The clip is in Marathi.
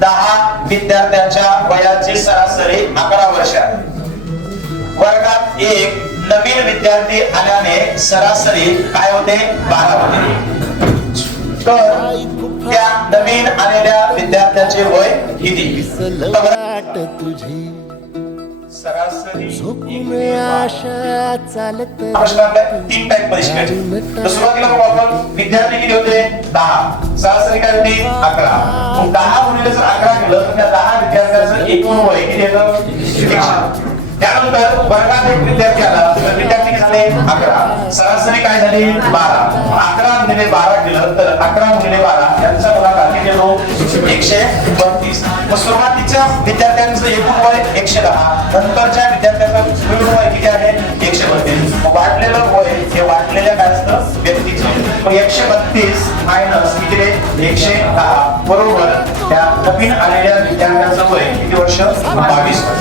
10 विद्यार्थ्यांच्या वयाची सरासरी 11 वर्ष आहे. वर्गात एक नवीन विद्यार्थी आल्याने सरासरी काय होते 12 होते. तर त्या नवीन आलेल्या विद्यार्थ्याचे वय किती? सरासरी प्रश्न आपल्या 3 टाइप मध्ये शिकायचे. तर सुरुवातीला बघू आपण विद्यार्थी किती होते 10, सरासरी काय होती 11. मग 10 गुणिले जर 11 केलं तर त्या 10 विद्यार्थ्यांचं एकूण वय किती येतं 100. त्यानंतर वर्गात एक विद्यार्थी आला तर विद्यार्थी झाले 11, सरासरी काय झाली 12. 11 गुणिले 12 केलं तर 11 गुणिले 12 यांचा गुणाकार किती येतो 132. मग सुरुवातीच्या विद्यार्थ्यांचं एकूण वय 110, नंतरच्या विद्यार्थ्यांचं एकूण वय किती आहे 132. मग वाढलेलं वय हे वाढलेल्या काय असतं व्यक्तीचं. मग 132 मायनस किती रे 110 बरोबर त्या नवीन आलेल्या विद्यार्थ्यांचं वय किती वर्ष 22 वर्ष.